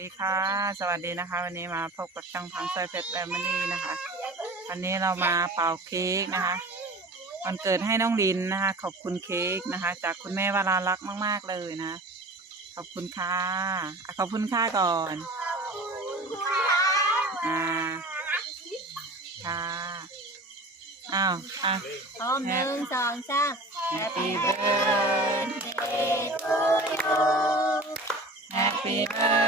ดีค่ะ สวัสดีนะคะ วันนี้มาพบกับช่างพังซอยเพชรแฟมิลี่นะคะ วันนี้เรามาเป่าเค้กนะคะวันเกิดให้น้องลินนะคะ ขอบคุณเค้กนะคะ จากคุณแม่วรารักษ์มาก ๆเลยนะ ขอบคุณค่ะอะขอบคุณค่ะก่อนอ่าค่ะอ้าวอะ พร้อมหนึ่งสองสาม Happy birthday to you Happy birthday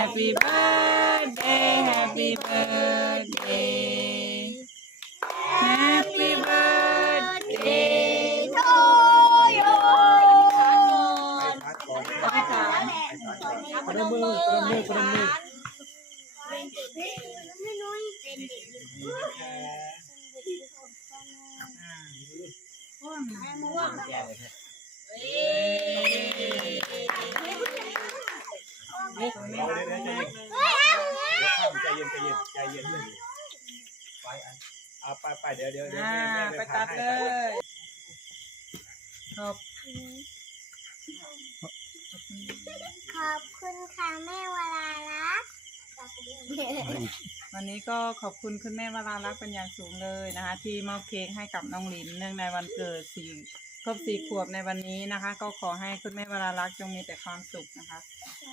Happy birthday, happy birthday. Happy birthday to you. ประมือประมือประมือใจเย็นใจ เย็นใจเย็นเลยไปอะเอาไปไปเดี๋ยวเดี๋ยวเดี๋ยวอ่าแม่แม่ไปพาตัดให้เลยขอบขอบคุณค่ะแม่วลาลักษณ์วันนี้ก็ขอบคุณคุณแม่วรารักษ์เป็นอย่างสูงเลยนะคะ ที่มอบเค้กให้กับน้องหลินเนื่องในวันเกิดสี่ ครบสี่ขวบในวันนี้นะคะ ก็ขอให้คุณแม่วรารักษ์จงมีแต่ความสุขนะคะ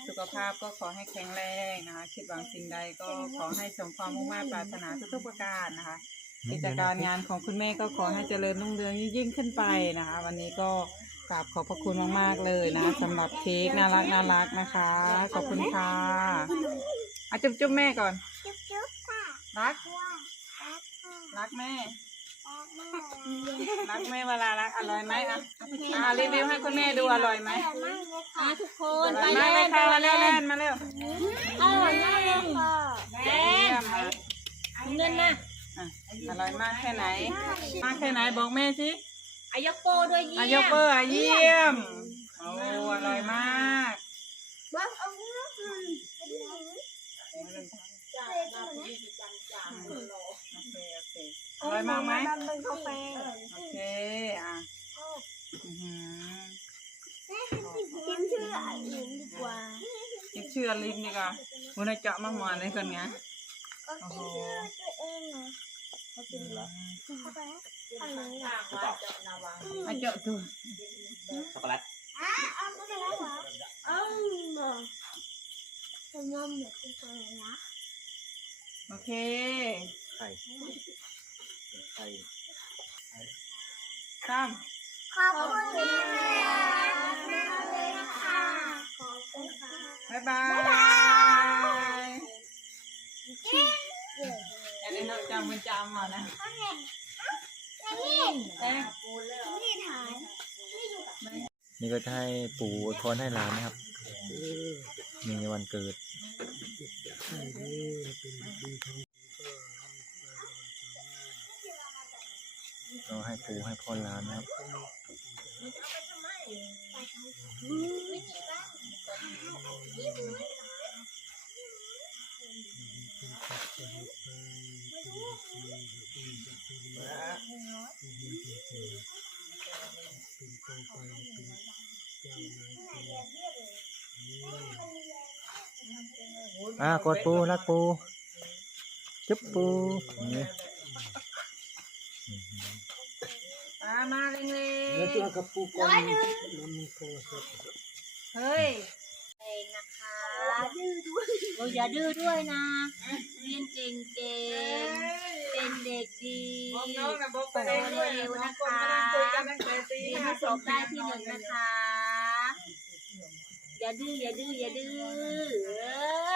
สุขภาพก็ขอให้แข็งแรงนะคะ คิดหวังสิ่งใดก็ขอให้สมความมุ่งมั่นปรารถนาทุกๆประการนะคะ กิจการงานของคุณแม่ก็ขอให้เจริญรุ่งเรืองยิ่งๆขึ้นไปนะคะ วันนี้ก็กราบขอบพระคุณมากๆเลยนะสำหรับเค้กน่ารักน่ารักนะคะ ขอบคุณค่ะอะจุ๊บจุ๊บแม่ก่อน จุ๊บจุ๊บค่ะรักว่ารักค่ะรักแม่ รักแม่วลารักแม่เวลารักอร่อยไหมอะอ่ารีวิวให้คุณแม่ดูอร่อยไหมอร่อยมากเลยค่ะทุกคอนร่อยมากเลยค่ะมาเร็วเล่นมาเร็วอร่อยมากเลยค่ะเยี่ยมอะเงินนะอะอร่อยมากแค่ไหน มากแค่ไหนบอกแม่สิอายกโปด้วยยี่อายกเบอร์อะเยี่ยมโอ้อร่อยมาก บ้างเอาเนื้ออืม โอเคโอเค อร่อยมากไหมมันเป็นกาแฟโอเคอะอื้อหือกินชื่ออื่นดีกว่าคิดชื่อลินดีกว่าวันนี้เจาะมาหมอนเลยคนไงก็กินชื่อตัวเองเหรอเขากินเหรอเข้าไปอันนี้อะมาเจาะดูช็อกโกแลตอะเอาไปแล้วเหรอเอ้าเหรอทำไมเหมือนกันเลยนะโอเค ไข่ ไข่สามขอบคุณแม่เลยค่ะขอบคุณค่ะบ๊ายบายอันนี้เราจำมันจำมานะนี่เอ๊ะนี่ถ่ายนี่ก็จะให้ปู่อวยพรให้หลานนะครับมีในวันเกิด เราให้ปูให้พรหลานนะครับอ่ากดปูรักปูจุ๊บปูนี่ มามาเร็วแล้วตัวกับปูก่อนๆเฮ้ยเองนะคะเราอย่าดื้อด้วยนะ เรียนเก่งเก่งๆ เป็นเด็กดีบอกน้องนะบอกไปโตเรื่อยเร็วๆๆนะนะคะคะคุยกันตั้งแต่ตีเรียนห้าให้สอบได้ที่หนึ่งนะคะ อย่าดื้ออย่าดื้ออย่าดื้อเออ